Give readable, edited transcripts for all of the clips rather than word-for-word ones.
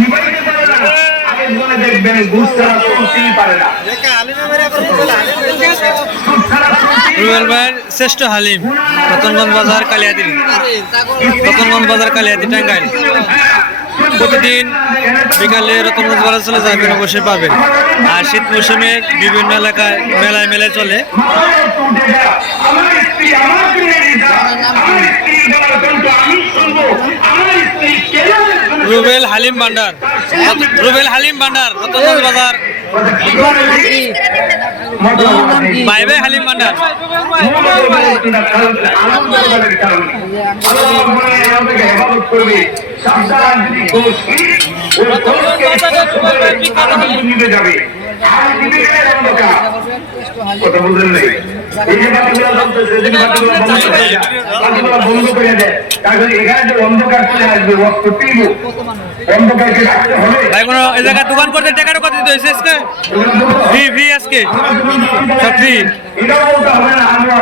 নিবাইতে পারে না, আগের জীবনে দেখবেন ঘুষ ছাড়া চলতেই পারে না। রুবেল ভাইয়ের শ্রেষ্ঠ হালিম, রতনগঞ্জ বাজার, কালিয়াদি। রতনগঞ্জ বাজার, কালিয়াদি, টাঙ্গাইল। প্রতিদিন বিকালে রতনগঞ্জ বাজার চলে যাবেন, অবশ্যই পাবেন। আর শীত মৌসুমে বিভিন্ন এলাকায় মেলায় মেলায় চলে। রুবেল হালিম ভান্ডার, রুবেল হালিম ভান্ডার, রতনগঞ্জ বাজার। ভাই ভাই হালিম ভান্ডার। কথা বুঝলেন নাই? এই যে বন্ধ করে দেয়, তাহলে এখানে যে অন্ধকার চলে আসবে, অন্ধকারকে রাখতে হবে। ভাই কোনো এই জায়গায় দোকান করতে টাকাটা কত দিতে হয়েছে আজকে? ফ্রি ফ্রি আজকে সব ফ্রি। এটাও বলতে হবে না আমরা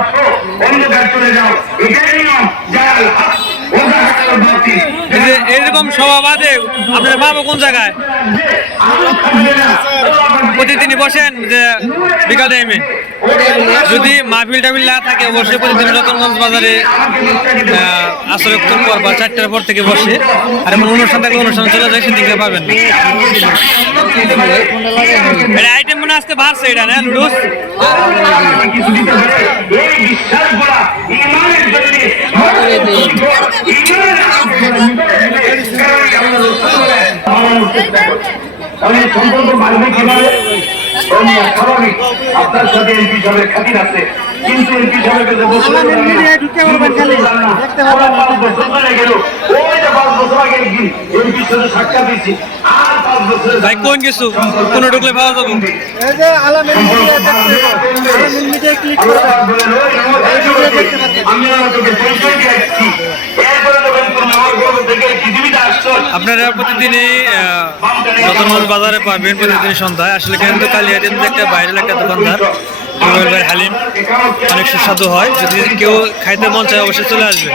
অন্ধকার চলে যাও, এটাই নিয়ম। জাল হক ওয়া জাল বাতিল। এরকম সভাবাদে আপনার বাবা কোন জায়গায় প্রতিদিনই বসেন যে বিকাল টাইমে? যদি মাহফিল টাবিল না থাকে অবশ্যই প্রতিদিন রতনগঞ্জ বাজারে আসলে পর বা 4টার পর থেকে বসে। আর এমন অনুষ্ঠান থাকলে অনুষ্ঠান চলে যায়, সেদিকে পাবেন না। এটা আইটেম মনে আজকে বাড়ছে, এটা না লুডুস? অনেক সম্পর্ক বাড়বে কিভাবে? স্বাভাবিক, আপনার সাথে এমপি সাহেবের খাতির আছে, কিন্তু এমপি সাহেবের কাছে বছর গেল, ওই যে 5 বছর আগে একদিন এমপির সাথে সাক্ষাৎ দিচ্ছি, আর 5 বছর ভাই কোন কিছু কোনো ঢুকলে পাওয়া যাবো? আমি তোকে পরিচয় দিয়ে আসছি, এরপরে তখন তুমি আমার গর্ব থেকে পৃথিবীতে আসছো। আপনারা প্রতিদিনই রতনগঞ্জ বাজারে পাবেন, প্রতিদিন সন্ধ্যায়। আসলে কিন্তু কালিয়াদিন একটা বাইরের একটা দোকানদার রুবেল ভাই হালিম অনেক সুস্বাদু হয়। যদি কেউ খাইতে মন চায় অবশ্যই চলে আসবে।